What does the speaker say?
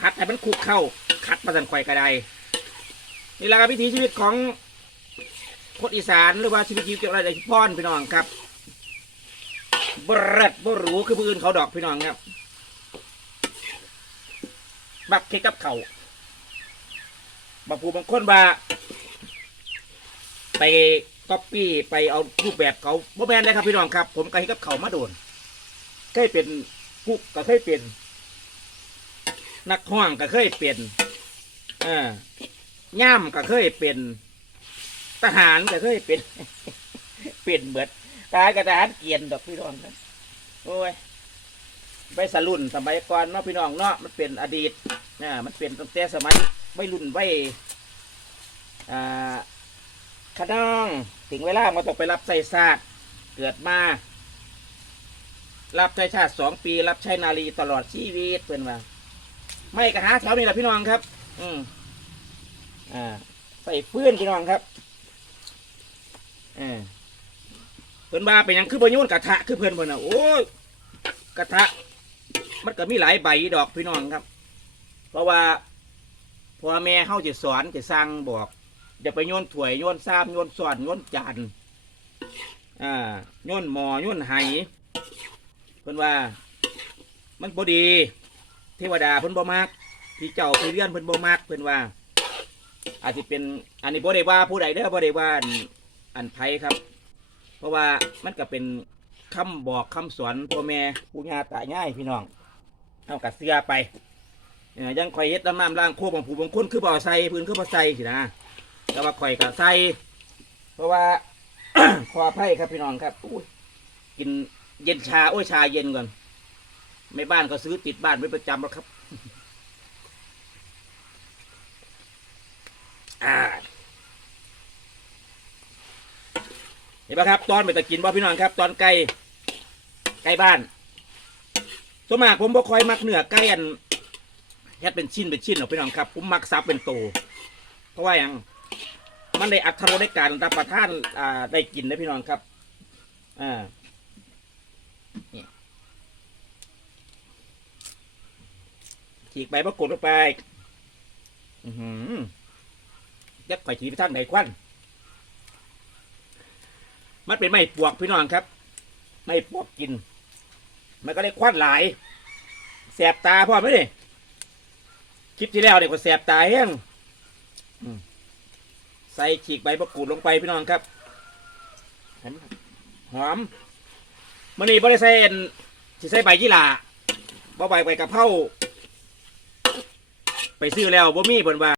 พัดให้มันคลุกเข้าคัดมาสันข่อยกระไดนี่แหละครับวิถีชีวิตของคนอีสานหรือว่าชีวิตเกี่ยวกับอะไรพรพี่น้องครับบรัดบหรูคือผู้อื่นเขาดอกพี่น้องครับ บักเทกับเขาบางผู้บางคนว่า ไปก๊อปปี้ไปเอารูปแบบเขาบ่แมนเลยครับพี่น้องครับ ผมก็ให้กับเขามาโดนเคยเป็นกุ๊กก็เคยเป็น นักห้องก็เคยเป็นเอ่าย่ามก็เคยเป็นทหารก็เคยเป็น เป็นเบิดตายกับทหารเกียนดอกพี่น้องครับโอ้ยไปสรุ่นสมัยก่อนเนาะพี่น้องเนาะมันเป็นอดีตนะมันเป็นตั้งแต่สมัยไม่รุ่นไว้อ่าขน้องถึงเวลามาต้องไปรับใส่ศาสตร์เกิดมา รับใช้ชาติสองปี รับใช้นารีตลอดชีวิตเป็นว่า ไม่กระหาแถวนี้แหละพี่น้องครับ อืมอ่า ใส่เฟื่อนพี่น้องครับเออเพิ่นว่าเป็นหยังคือประยุนกระทะคือเพิ่นเพิ่นน่ะโอ้ยกระทะ มันก็มีหลายใบดอกพี่น้องครับ เพราะว่าพ่อแม่เขาจะสอนจะสั่งบอกอย่าไปโยนถ้วยโยนซ้ำโยนสอนโยนจานอ่าโยนหมอโยนไหเพิ่นว่า มันบ่ดี เทวดาเพิ่นบ่มักพี่เจ้าพี่เลี้ยนเพิ่นบ่มักเพิ่นว่า อาจจะเป็นอันนี้บ่ได้ว่าผู้ใดเด้อบ่ได้ว่าอันอันไผครับ เพราะว่ามันก็เป็นคำบอกคำสอนพ่อแม่ปู่ย่าตายายพี่น้องเอากัดเสื้อไปยังข่อยเฮ็ดน้ำน้ำล้างโคกของผู้บางคนคือบ่อใส่พื้นคือบ่ใส่สินะแต่ว่าข่อยก็ใส่เพราะว่าขออภัยครับพี่น้องครับอุ้ยกินเย็นชาโอ้ยชาเย็นก่อน ไม่บ้านก็ซื้อติดบ้านไว้ประจำแล้วครับเห็นปะครับ ตอนไปตะกินบ่พี่น้องครับ ตอนไก่ไก่บ้านสมากผมบ่ค่อยมักเนื้อไก่อันแค่เป็นชิ้นเป็นชิ้นหรอกพี่น้องครับผมมักซับเป็นโต เพราะว่าอย่างมันได้อัตรสในการรับประทานอ่าได้กินนะพี่น้องครับอ่านี่ ฉีกใบมะกรูดลงไป อือหือยักษ์ไข่ฉีกไปทางไหนควันมันเป็นไม้ปวกพี่น้องครับ ไม้ปวกกิน มันก็ได้ควันหลายแสบตาพ่อไหมนี่คลิปที่แล้วเนี่ยก็แสบตาแห้งใส่ฉีกใบมะกรูดลงไปพี่น้องครับเห็นไหมครับหอมมันนี่บริเซนที่ใส่ใบยี่หร่าบ่ใบใบกะเพรา ไปซื้อแล้วบ่มีเพิ่นว่า